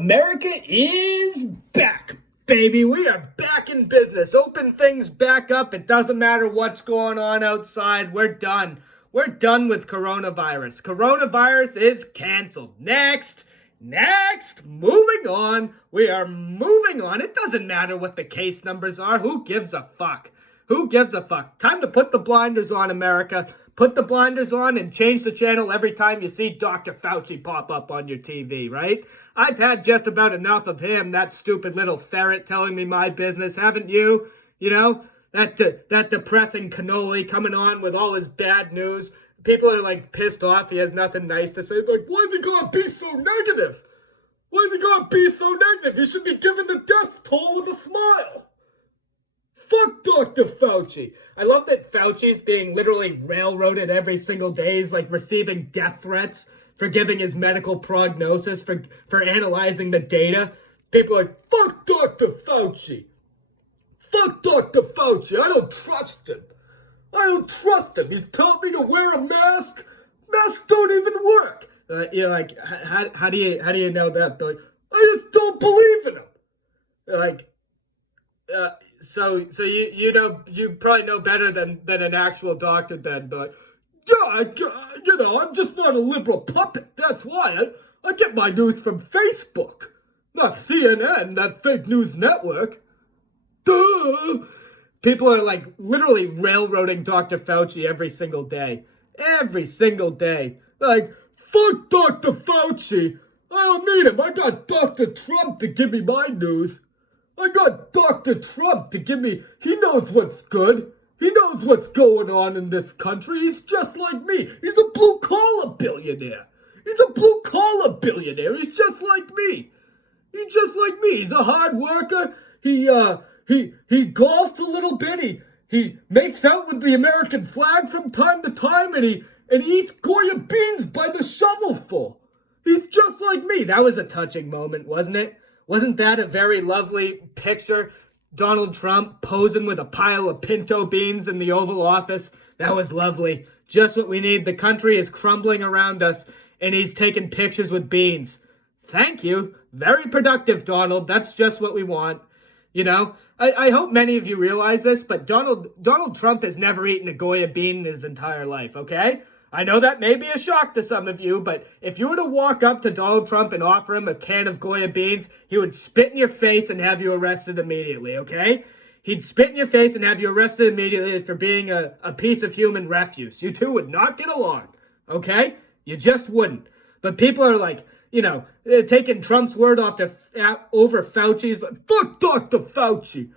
America is back, baby. We are back in business. Open things back up. It doesn't matter what's going on outside. We're done. We're done with coronavirus. Coronavirus is canceled. Next. Moving on. We are moving on. It doesn't matter what the case numbers are. Who gives a fuck? Who gives a fuck? Time to put the blinders on, America. Put the blinders on and change the channel every time you see Dr. Fauci pop up on your TV, right? I've had just about enough of him, that stupid little ferret telling me my business, haven't you? You know, that depressing cannoli coming on with all his bad news. People are like pissed off. He has nothing nice to say. Like, why's he gotta be so negative? Why's he gotta be so negative? He should be given the death toll with a smile. Fuck Dr. Fauci. I love that Fauci's being literally railroaded every single day. He's like receiving death threats for giving his medical prognosis, for analyzing the data. People are like, fuck Dr. Fauci. Fuck Dr. Fauci. I don't trust him. He's telling me to wear a mask. Masks don't even work. You're like, how do you know that? They're like, I just don't believe in him. They're like, so you know, you probably know better than an actual doctor then, but yeah, I'm just not a liberal puppet. That's why I get my news from Facebook, not CNN, that fake news network. Duh. People are like literally railroading Dr. Fauci every single day. Every single day. Like, fuck Dr. Fauci. I don't need him. I got Dr. Trump to give me my news. I got Dr. Trump to give me, he knows what's good. He knows what's going on in this country. He's just like me. He's a blue-collar billionaire. He's just like me. He's a hard worker. He golfs a little bit. He makes out with the American flag from time to time, and he eats Goya Beans by the shovelful. He's just like me. That was a touching moment, wasn't it? Wasn't that a very lovely picture? Donald Trump posing with a pile of pinto beans in the Oval Office. That was lovely. Just what we need. The country is crumbling around us, and he's taking pictures with beans. Thank you. Very productive, Donald. That's just what we want. You know, I hope many of you realize this, but Donald Trump has never eaten a Goya bean in his entire life, okay? I know that may be a shock to some of you, but if you were to walk up to Donald Trump and offer him a can of Goya beans, he would spit in your face and have you arrested immediately, okay? He'd spit in your face and have you arrested immediately for being a piece of human refuse. You two would not get along, okay? You just wouldn't. But people are like, you know, taking Trump's word over Fauci's. Like, fuck Dr. Fauci.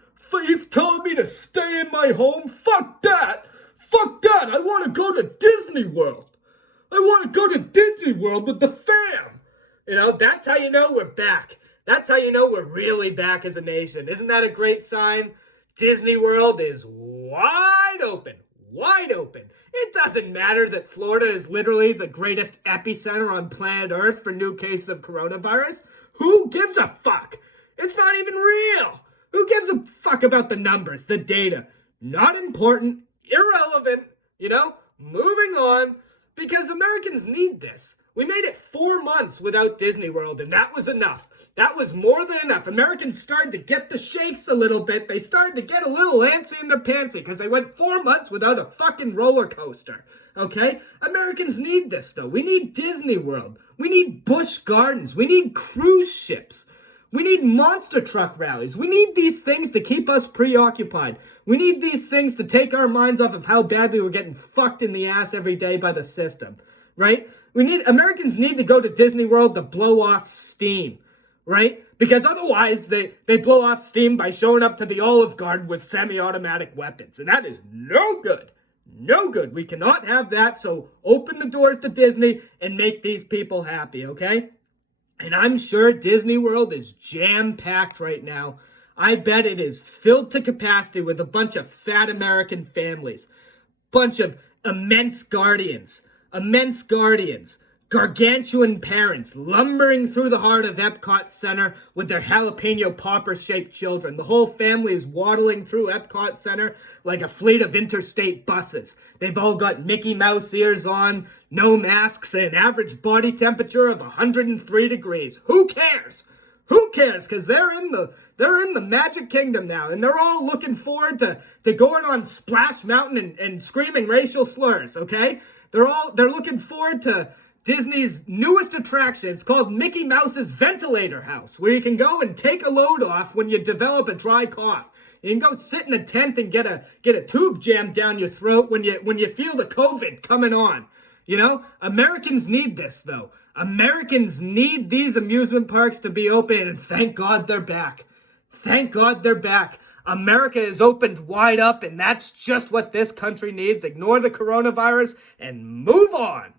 He's telling me to stay in my home. Fuck that. I want to go to Disney World. With the fam. You know, that's how you know we're back. That's how you know we're really back as a nation. Isn't that a great sign? Disney World is wide open. It doesn't matter that Florida is literally the greatest epicenter on planet Earth for new cases of coronavirus. Who gives a fuck? It's not even real. Who gives a fuck about the numbers, the data? Not important, irrelevant, you know? Moving on, because Americans need this. We made it 4 months without Disney World, and that was enough. That was more than enough. Americans started to get the shakes a little bit. They started to get a little antsy in their pantsy because they went 4 months without a fucking roller coaster. Okay? Americans need this, though. We need Disney World. We need Busch Gardens. We need cruise ships. We need monster truck rallies. We need these things to keep us preoccupied. We need these things to take our minds off of how badly we're getting fucked in the ass every day by the system. Right? Americans need to go to Disney World to blow off steam. Right? Because otherwise they blow off steam by showing up to the Olive Garden with semi-automatic weapons. And that is no good. No good. We cannot have that. So open the doors to Disney and make these people happy, okay? And I'm sure Disney World is jam-packed right now. I bet it is filled to capacity with a bunch of fat American families. Bunch of immense guardians, gargantuan parents lumbering through the heart of Epcot Center with their jalapeno popper-shaped children. The whole family is waddling through Epcot Center like a fleet of interstate buses. They've all got Mickey Mouse ears on, no masks, and an average body temperature of 103 degrees. Who cares? Who cares? Because they're in the Magic Kingdom now, and they're all looking forward to going on Splash Mountain and screaming racial slurs. Okay, they're looking forward to Disney's newest attraction. It's called Mickey Mouse's Ventilator House, where you can go and take a load off when you develop a dry cough. You can go sit in a tent and get a tube jammed down your throat when you feel the COVID coming on. You know, Americans need this though. Americans need these amusement parks to be open, and thank God they're back. Thank God they're back. America is opened wide up, and that's just what this country needs. Ignore the coronavirus and move on.